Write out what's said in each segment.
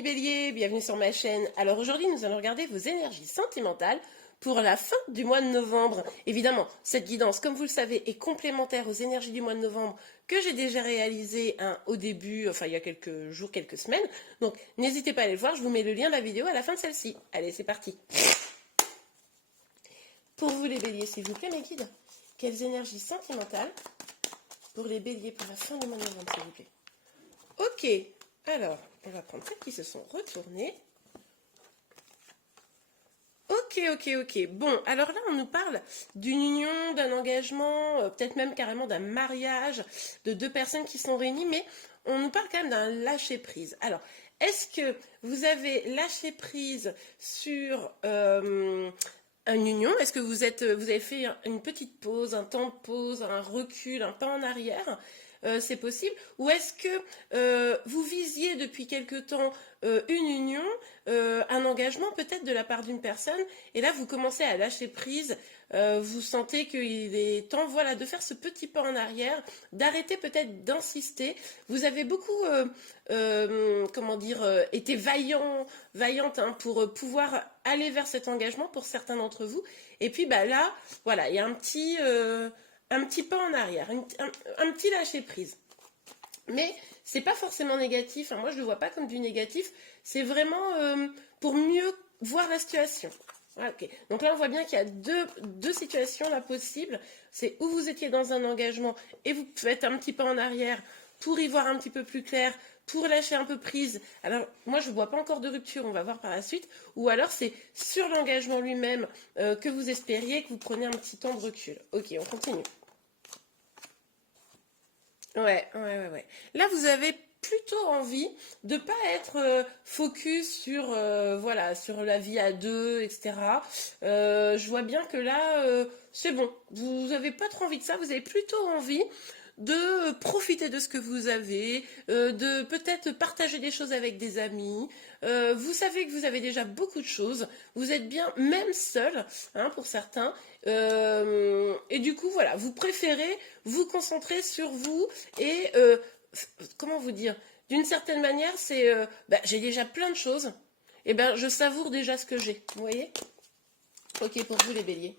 amis béliers, bienvenue sur ma chaîne. Alors aujourd'hui nous allons regarder vos énergies sentimentales pour la fin du mois de novembre. Évidemment, cette guidance, comme vous le savez, est complémentaire aux énergies du mois de novembre que j'ai déjà réalisé au début, enfin il y a quelques jours, quelques semaines. Donc n'hésitez pas à aller le voir, je vous mets le lien de la vidéo à la fin de celle-ci. Allez, c'est parti. Pour vous les béliers, s'il vous plaît mes guides, quelles énergies sentimentales pour les béliers pour la fin du mois de novembre, s'il vous plaît. Ok, alors, on va prendre celles qui se sont retournées. Ok. Bon, alors là, on nous parle d'une union, d'un engagement, peut-être même carrément d'un mariage de deux personnes qui sont réunies, mais on nous parle quand même d'un lâcher-prise. Alors, est-ce que vous avez lâché prise sur une union? Est-ce que vous avez fait une petite pause, un temps de pause, un recul, un pas en arrière? C'est possible? Ou est-ce que vous visiez depuis quelque temps une union, un engagement peut-être de la part d'une personne, et là vous commencez à lâcher prise, vous sentez qu'il est temps, voilà, de faire ce petit pas en arrière, d'arrêter peut-être d'insister. Vous avez beaucoup, été vaillante hein, pour pouvoir aller vers cet engagement pour certains d'entre vous. Et puis là, voilà, il y a un petit pas en arrière, un petit lâcher prise. Mais c'est pas forcément négatif, hein. Moi je le vois pas comme du négatif, c'est vraiment pour mieux voir la situation. Voilà, okay. Donc là on voit bien qu'il y a deux situations là possibles. C'est où vous étiez dans un engagement et vous faites un petit pas en arrière pour y voir un petit peu plus clair, pour lâcher un peu prise. Alors moi je ne vois pas encore de rupture, on va voir par la suite. Ou alors c'est sur l'engagement lui-même que vous espériez, que vous prenez un petit temps de recul. Ok, on continue. Ouais. Là, vous avez plutôt envie de ne pas être focus sur, voilà, sur la vie à deux, etc. Je vois bien que là, c'est bon. Vous n'avez pas trop envie de ça. Vous avez plutôt envie de profiter de ce que vous avez, de peut-être partager des choses avec des amis. Vous savez que vous avez déjà beaucoup de choses. Vous êtes bien, même seul, hein, pour certains. Et du coup, voilà, vous préférez vous concentrer sur vous et, comment vous dire, d'une certaine manière, c'est, j'ai déjà plein de choses, et je savoure déjà ce que j'ai, vous voyez? Ok, pour vous les béliers.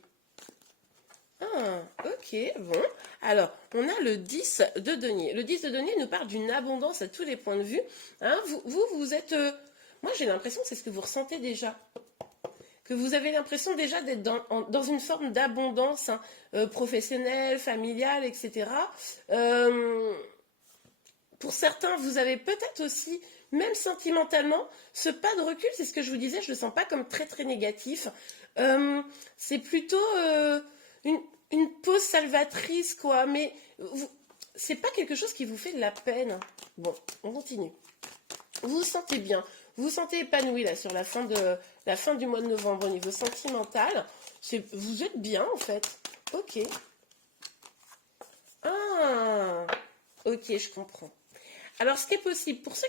Ah, ok, bon. Alors, on a le 10 de denier. Le 10 de denier nous parle d'une abondance à tous les points de vue. Hein, vous êtes... moi, j'ai l'impression que c'est ce que vous ressentez déjà. Que vous avez l'impression déjà d'être dans une forme d'abondance hein, professionnelle, familiale, etc. Pour certains, vous avez peut-être aussi, même sentimentalement, ce pas de recul, c'est ce que je vous disais, je ne le sens pas comme très très négatif. C'est plutôt une pause salvatrice, quoi, mais c'est pas quelque chose qui vous fait de la peine. Bon, on continue. Vous vous sentez bien, vous vous sentez épanoui là sur la fin du mois de novembre au niveau sentimental. Vous êtes bien en fait. Ok. Ah, ok, je comprends. Alors, ce qui est possible, pour ceux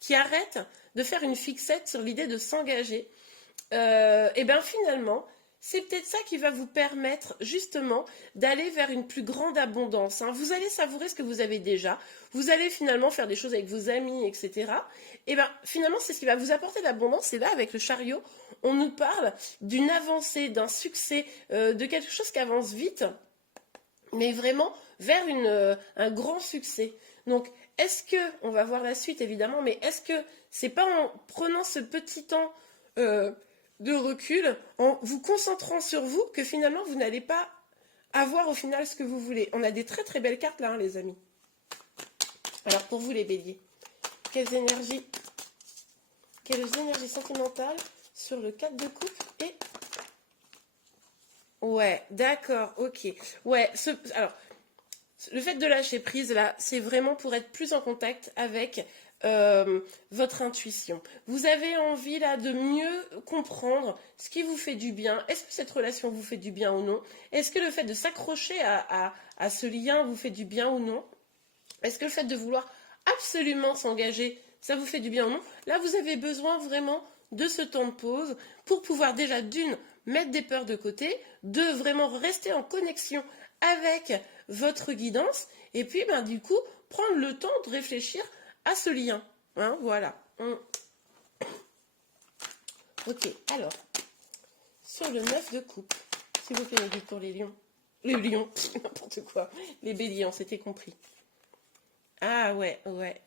qui arrêtent de faire une fixette sur l'idée de s'engager, finalement, c'est peut-être ça qui va vous permettre justement d'aller vers une plus grande abondance. Hein. Vous allez savourer ce que vous avez déjà, vous allez finalement faire des choses avec vos amis, etc. Et finalement, c'est ce qui va vous apporter l'abondance. Et là, avec le chariot, on nous parle d'une avancée, d'un succès, de quelque chose qui avance vite, mais vraiment vers un grand succès. Donc, est-ce que, on va voir la suite évidemment, mais est-ce que c'est pas en prenant ce petit temps de recul, en vous concentrant sur vous, que finalement vous n'allez pas avoir au final ce que vous voulez? On a des très très belles cartes là, hein, les amis. Alors pour vous les béliers, quelles énergies sentimentales sur le 4 de coupe et... Ouais, d'accord, ok. Ouais, alors... Le fait de lâcher prise, là, c'est vraiment pour être plus en contact avec votre intuition. Vous avez envie, là, de mieux comprendre ce qui vous fait du bien. Est-ce que cette relation vous fait du bien ou non? Est-ce que le fait de s'accrocher à ce lien vous fait du bien ou non? Est-ce que le fait de vouloir absolument s'engager, ça vous fait du bien ou non? Là, vous avez besoin vraiment de ce temps de pause pour pouvoir déjà, d'une, mettre des peurs de côté, deux, vraiment rester en connexion avec votre guidance, et puis du coup prendre le temps de réfléchir à ce lien. Hein, voilà. Ok, alors, sur le 9 de coupe, s'il vous plaît, pour les lions. Les lions, n'importe quoi. Les béliers, on s'était compris. Ah ouais, ouais.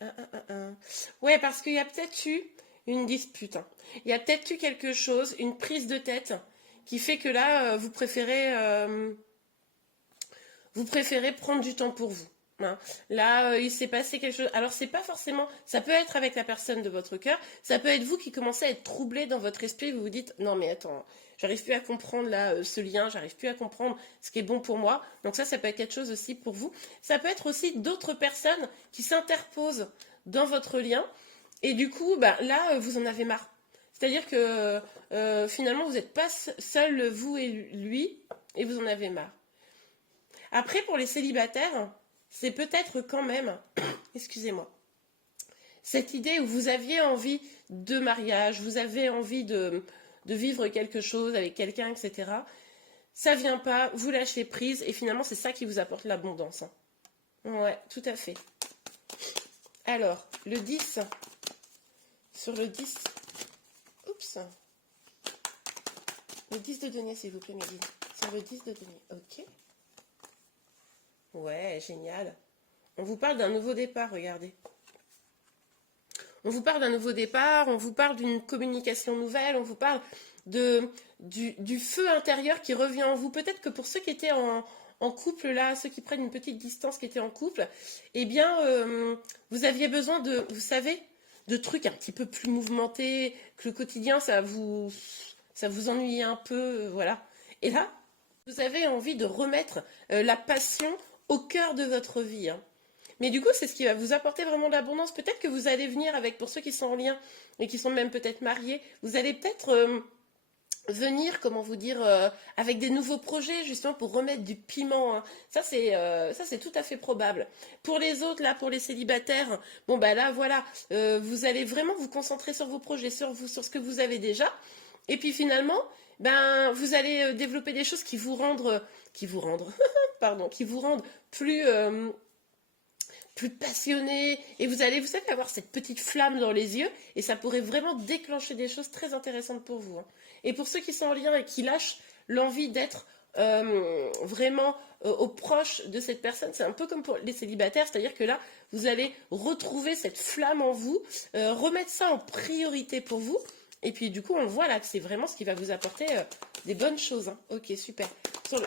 Ouais, parce qu'il y a peut-être eu une dispute, hein. Il y a peut-être eu quelque chose, une prise de tête, qui fait que là, vous préférez prendre du temps pour vous, hein. Là, il s'est passé quelque chose. Alors, c'est pas forcément. Ça peut être avec la personne de votre cœur. Ça peut être vous qui commencez à être troublé dans votre esprit. Vous vous dites, non mais attends, j'arrive plus à comprendre là ce lien. J'arrive plus à comprendre ce qui est bon pour moi. Donc ça peut être quelque chose aussi pour vous. Ça peut être aussi d'autres personnes qui s'interposent dans votre lien. Et du coup, bah, là, vous en avez marre. C'est-à-dire que finalement, vous n'êtes pas seul, vous et lui, et vous en avez marre. Après, pour les célibataires, c'est peut-être quand même, excusez-moi, cette idée où vous aviez envie de mariage, vous avez envie de vivre quelque chose avec quelqu'un, etc. Ça vient pas, vous lâchez prise, et finalement, c'est ça qui vous apporte l'abondance, hein. Ouais, tout à fait. Alors, le 10, sur le 10, oups, le 10 de denier, s'il vous plaît, Mehdi. Sur le 10 de denier, ok. Ouais, génial. On vous parle d'un nouveau départ, regardez. On vous parle d'un nouveau départ, on vous parle d'une communication nouvelle, on vous parle du feu intérieur qui revient en vous. Peut-être que pour ceux qui étaient en couple là, ceux qui prennent une petite distance, qui étaient en couple, eh bien, vous aviez besoin de, vous savez, de trucs un petit peu plus mouvementés, que le quotidien, ça vous ennuyait un peu, voilà. Et là, vous avez envie de remettre la passion au cœur de votre vie, hein. Mais du coup, c'est ce qui va vous apporter vraiment de l'abondance. Peut-être que vous allez venir avec, pour ceux qui sont en lien et qui sont même peut-être mariés, vous allez peut-être venir, comment vous dire, avec des nouveaux projets, justement pour remettre du piment, hein. Ça, c'est tout à fait probable. Pour les autres, là, pour les célibataires, bon, bah là, voilà, vous allez vraiment vous concentrer sur vos projets, sur vous, sur ce que vous avez déjà. Et puis finalement, ben, vous allez développer des choses pardon, qui vous rendent plus passionné, et vous savez, avoir cette petite flamme dans les yeux, et ça pourrait vraiment déclencher des choses très intéressantes pour vous, hein. Et pour ceux qui sont en lien et qui lâchent l'envie d'être vraiment au proche de cette personne, c'est un peu comme pour les célibataires, c'est-à-dire que là, vous allez retrouver cette flamme en vous, remettre ça en priorité pour vous, et puis du coup, on voit là que c'est vraiment ce qui va vous apporter des bonnes choses, hein. Ok, super.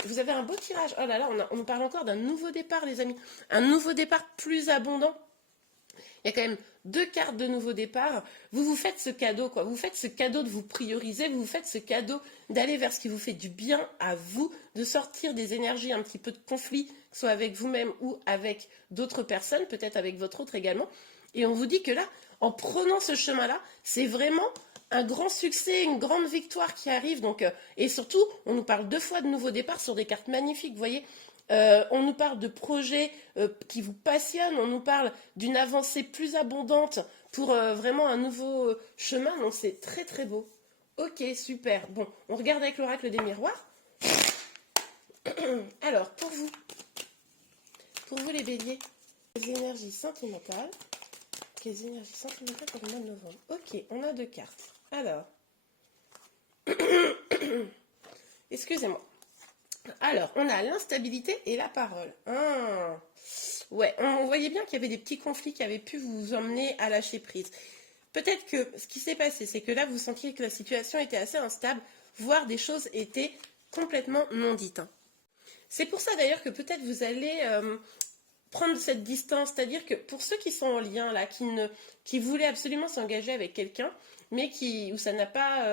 Vous avez un beau tirage. Oh là là, on nous parle encore d'un nouveau départ, les amis. Un nouveau départ plus abondant. Il y a quand même 2 cartes de nouveau départ. Vous vous faites ce cadeau, quoi. Vous faites ce cadeau de vous prioriser. Vous vous faites ce cadeau d'aller vers ce qui vous fait du bien à vous, de sortir des énergies un petit peu de conflit, soit avec vous-même ou avec d'autres personnes, peut-être avec votre autre également. Et on vous dit que là, en prenant ce chemin-là, c'est vraiment un grand succès, une grande victoire qui arrive. Donc, et surtout, on nous parle 2 fois de nouveau départ sur des cartes magnifiques, vous voyez. On nous parle de projets qui vous passionnent, on nous parle d'une avancée plus abondante pour vraiment un nouveau chemin. Donc, c'est très très beau. Ok, super. Bon, on regarde avec l'oracle des miroirs. Alors, pour vous les béliers, les énergies sentimentales. Les énergies sentimentales pour le mois de novembre. Ok, on a 2 cartes. Alors, excusez-moi. Alors, on a l'instabilité et la parole. Ouais, on voyait bien qu'il y avait des petits conflits qui avaient pu vous emmener à lâcher prise. Peut-être que ce qui s'est passé, c'est que là, vous sentiez que la situation était assez instable, voire des choses étaient complètement non dites, hein. C'est pour ça d'ailleurs que peut-être vous allez prendre cette distance, c'est-à-dire que pour ceux qui sont en lien là, qui voulaient absolument s'engager avec quelqu'un, mais où ça n'a pas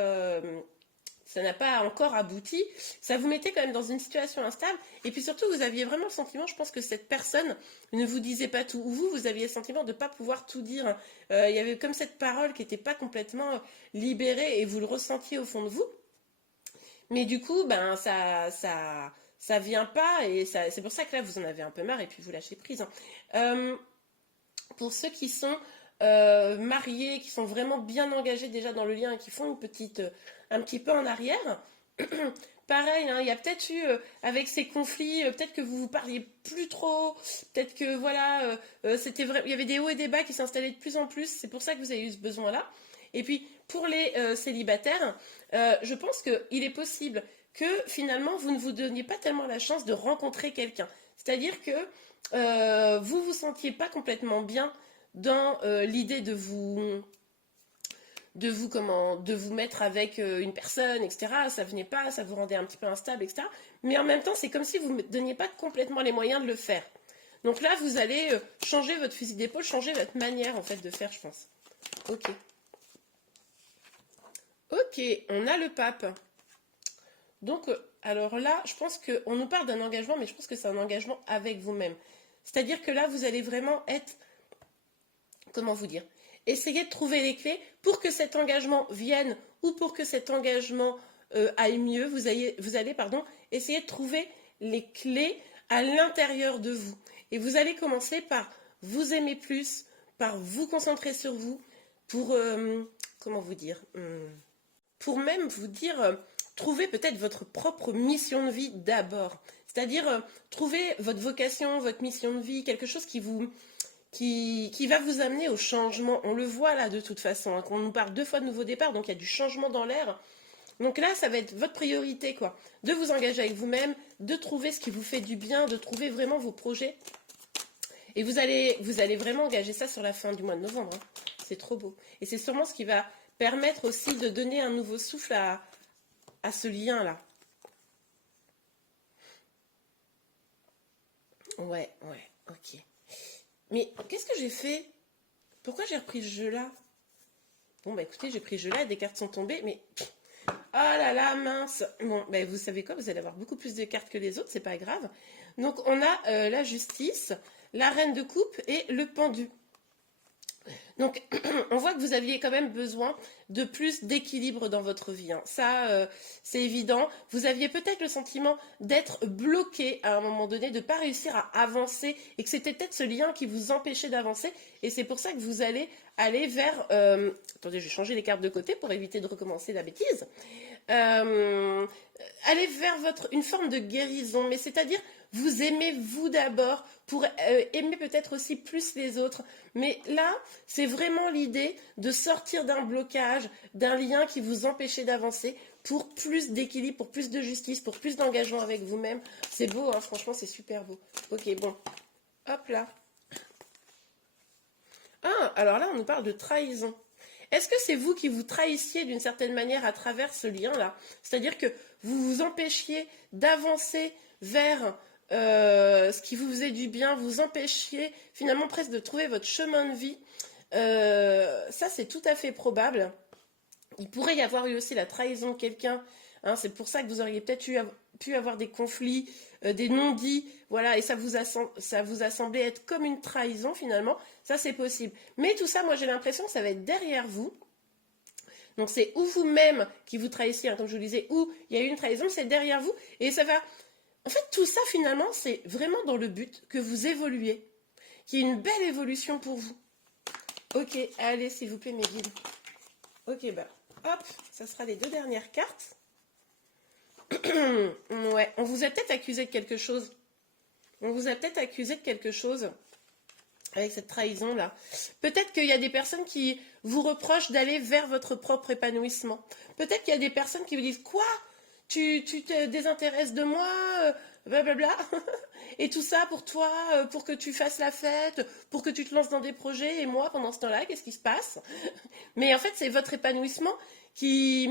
encore abouti, ça vous mettait quand même dans une situation instable, et puis surtout vous aviez vraiment le sentiment, je pense que cette personne ne vous disait pas tout, ou vous aviez le sentiment de ne pas pouvoir tout dire, hein. Il y avait comme cette parole qui n'était pas complètement libérée, et vous le ressentiez au fond de vous, mais du coup, ben ça vient pas, et c'est pour ça que là vous en avez un peu marre et puis vous lâchez prise, hein. Pour ceux qui sont mariés, qui sont vraiment bien engagés déjà dans le lien et qui font un petit peu en arrière, pareil, hein, il y a peut-être eu avec ces conflits, peut-être que vous vous parliez plus trop, peut-être que voilà, c'était vrai, il y avait des hauts et des bas qui s'installaient de plus en plus, c'est pour ça que vous avez eu ce besoin-là. Et puis, pour les célibataires, je pense qu'il est possible que finalement, vous ne vous donniez pas tellement la chance de rencontrer quelqu'un. C'est-à-dire que vous vous sentiez pas complètement bien dans l'idée de vous mettre avec une personne, etc. Ça venait pas, ça vous rendait un petit peu instable, etc. Mais en même temps, c'est comme si vous ne donniez pas complètement les moyens de le faire. Donc là, vous allez changer votre fusil d'épaule, changer votre manière en fait de faire, je pense. Ok. Ok, on a le pape. Donc, alors là, je pense qu'on nous parle d'un engagement, mais je pense que c'est un engagement avec vous-même. C'est-à-dire que là, vous allez vraiment être, comment vous dire, essayez de trouver les clés pour que cet engagement vienne ou pour que cet engagement aille mieux. Vous allez essayer de trouver les clés à l'intérieur de vous. Et vous allez commencer par vous aimer plus, par vous concentrer sur vous, pour, comment vous dire, pour même vous dire, trouver peut-être votre propre mission de vie d'abord. C'est-à-dire, trouver votre vocation, votre mission de vie, quelque chose qui va vous amener au changement. On le voit là de toute façon, hein, qu'on nous parle 2 fois de nouveau départ, donc il y a du changement dans l'air. Donc là, ça va être votre priorité, quoi. De vous engager avec vous-même, de trouver ce qui vous fait du bien, de trouver vraiment vos projets. Et vous allez vraiment engager ça sur la fin du mois de novembre. Hein. C'est trop beau. Et c'est sûrement ce qui va permettre aussi de donner un nouveau souffle à ce lien-là. Ouais, ok. Mais qu'est-ce que j'ai fait? Pourquoi j'ai repris ce jeu-là? Bon, bah écoutez, j'ai pris ce jeu-là, des cartes sont tombées, mais... Ah là là, mince. Bon, bah vous savez quoi? Vous allez avoir beaucoup plus de cartes que les autres, c'est pas grave. Donc, on a la justice, la reine de coupe et le pendu. Donc, on voit que vous aviez quand même besoin de plus d'équilibre dans votre vie. Hein. Ça, c'est évident. Vous aviez peut-être le sentiment d'être bloqué à un moment donné, de ne pas réussir à avancer et que c'était peut-être ce lien qui vous empêchait d'avancer. Et c'est pour ça que vous allez aller vers... Attendez, je vais changer les cartes de côté pour éviter de recommencer la bêtise. Aller vers une forme de guérison, mais c'est-à-dire vous aimez vous d'abord pour aimer peut-être aussi plus les autres. Mais là, c'est vraiment l'idée de sortir d'un blocage, d'un lien qui vous empêchait d'avancer pour plus d'équilibre, pour plus de justice, pour plus d'engagement avec vous-même. C'est beau, hein, franchement, c'est super beau. Ok, bon. Hop là. Ah, alors là, on nous parle de trahison. Est-ce que c'est vous qui vous trahissiez d'une certaine manière à travers ce lien-là? C'est-à-dire que vous vous empêchiez d'avancer vers ce qui vous faisait du bien, vous empêchiez finalement presque de trouver votre chemin de vie. Ça, c'est tout à fait probable. Il pourrait y avoir eu aussi la trahison de quelqu'un. Hein, c'est pour ça que vous auriez peut-être pu avoir des conflits, des non-dits, voilà, et ça vous a semblé être comme une trahison finalement. Ça, c'est possible. Mais tout ça, moi, j'ai l'impression que ça va être derrière vous. Donc, c'est ou vous-même qui vous trahissez, hein, comme je vous le disais, ou il y a eu une trahison, c'est derrière vous. Et ça va... En fait, tout ça, finalement, c'est vraiment dans le but que vous évoluez, qu'il y ait une belle évolution pour vous. Ok, allez, s'il vous plaît, mes guides. Ok, bah, hop, ça sera les 2 dernières cartes. Ouais, on vous a peut-être accusé de quelque chose. On vous a peut-être accusé de quelque chose avec cette trahison-là. Peut-être qu'il y a des personnes qui vous reprochent d'aller vers votre propre épanouissement. Peut-être qu'il y a des personnes qui vous disent « Quoi ? Tu te désintéresses de moi, blablabla. Et tout ça pour toi, pour que tu fasses la fête, pour que tu te lances dans des projets. Et moi, pendant ce temps-là, qu'est-ce qui se passe ?» Mais en fait, c'est votre épanouissement qui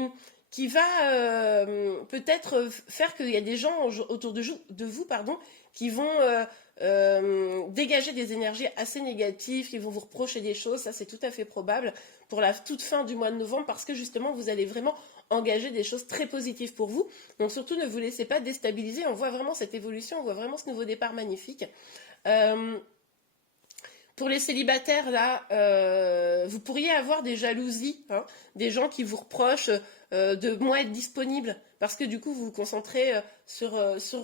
va peut-être faire qu'il y a des gens autour de vous qui vont dégager des énergies assez négatives, qui vont vous reprocher des choses. Ça, c'est tout à fait probable pour la toute fin du mois de novembre parce que justement, vous allez vraiment engager des choses très positives pour vous. Donc surtout, ne vous laissez pas déstabiliser. On voit vraiment cette évolution, on voit vraiment ce nouveau départ magnifique. Pour les célibataires, là, vous pourriez avoir des jalousies, hein, des gens qui vous reprochent de moins être disponible, parce que du coup, vous vous concentrez sur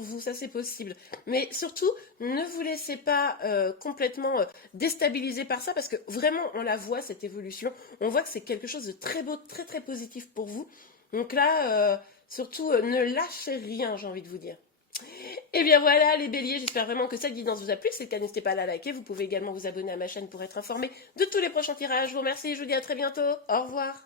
vous, ça c'est possible. Mais surtout, ne vous laissez pas complètement déstabiliser par ça, parce que vraiment, on la voit, cette évolution. On voit que c'est quelque chose de très beau, très très positif pour vous. Donc là, surtout, ne lâchez rien, j'ai envie de vous dire. Et bien voilà les béliers, j'espère vraiment que cette guidance vous a plu. Si c'est le cas, n'hésitez pas à la liker. Vous pouvez également vous abonner à ma chaîne pour être informé de tous les prochains tirages. Je vous remercie, je vous dis à très bientôt. Au revoir.